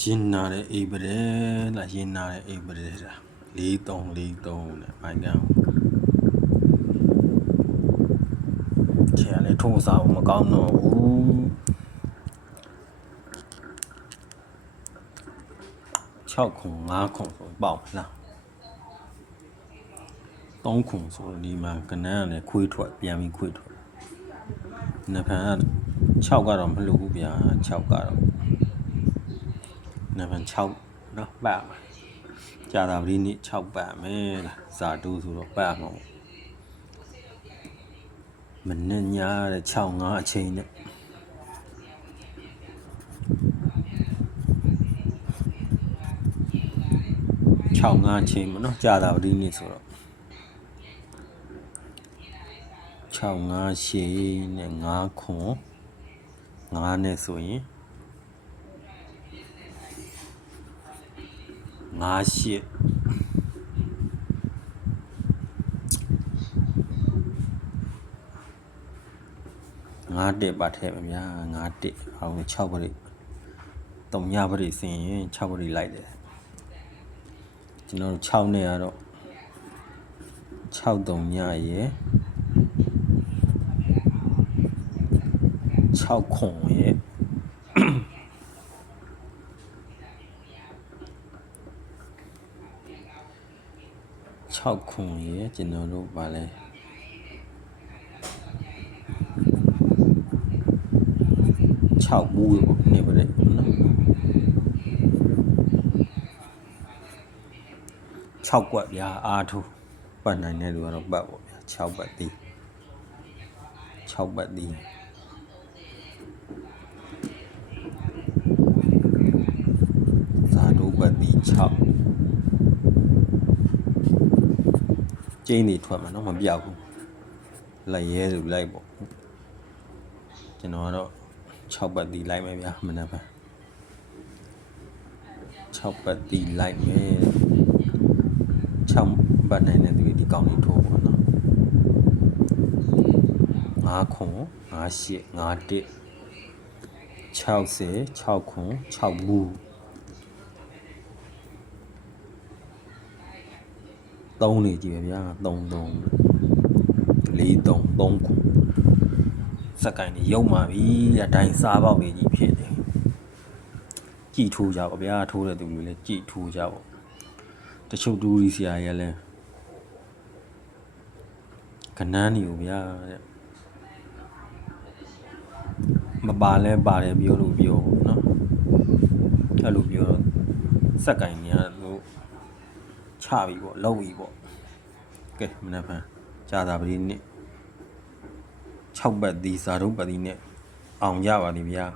ရင်နာတဲ့အိပ်ပရဲလားရင်နာတဲ့အိပ်ပရဲလား4343နဲ့မိုင်းကန်ချဲလေထုံးစားမကောင်းတော့ဘူး6ခု5ခုဆိုပေါက်လား3ခုဆိုဒီမှာကနန်းကလည်းခွေးထွက်ပြန်ပြီးခွေးထွက်နှစ်ဖန်က6ကတော့မလို့ဘူးဗျာ6ကတော့နှစ်ဖန်6เนาะပတ်မှာကြာတာပတိနေ့6ပတ်မယ်လားဇာတူးဆိုတော့ပတ်မှာမနေ့ညတဲ့6 5အချိန်နဲ့6 5အချိန်မနော်ကြာတာပတိနေ့ဆိုတော့6 5ရှည်နဲ့5ခွန်5နဲ့ဆိုရင်5ရှစ်5တက်ပါထဲပါဗျာ5တက်အောင်6ပရိ3ညပရိစင်ရင်6ပရိလိုက်တယ်ကျွန်တော်တို့6နဲ့ကတော့6 3ညရယ်6ခွန်ရယ်6ခွန်ရယ်ကျွန်တော်တို့ဗာလဲ6ဘူးပေါ့နေပါလေနော်6ကွက်ဗျာအားထိုးပတ်နိုင်တဲ့လူကတော့ပတ်ပေါ့ဗျာ6ပတ်တီး6ပတ်တီးဇာတို့ပတ်တီး6ကျင်းနေထွက်မှာနော်မပြောက်ဘူးလိုက်ရဲလူလိုက်ပေါ့ကျွန်တော်ကတော့6ပတ်တီးလိုက်မယ်ဗျာမနေ့က6ပတ်တီးလိုက်မယ်6ပတ်နိုင်တဲ့သူဒီကောင်းလေးထိုးပေါ့နော်5ခွန်5ရှစ်5တက်60 6ခွန်6ဘူး3နေကြည့်ပဲဗျာ3 3 4 3 3ခုစက်ကိုင်းနေရုံပါပြီအတိုင်းစားပေါက်လေးကြီးဖြစ်နေကြည်ထိုးကြပါဗျာထိုးတဲ့သူတွေလည်းကြည်ထိုးကြပါတချို့တူရီဆရာကြီးလည်းကနန်းနေကိုဗျာတဲ့မပါလဲပါတယ်ပြောလို့ပြောပေါ့နော်အဲ့လိုပြောတော့စက်ကိုင်းနေကလို့ချပြီပေါ့လောက်ပြီပေါ့ကဲမနေ့ဖန်ကြာတာပတိနေ့6ပတ်ဒီဇာတုပတ်ဒီနဲ့အောင်ကြပါသည်ဗျာ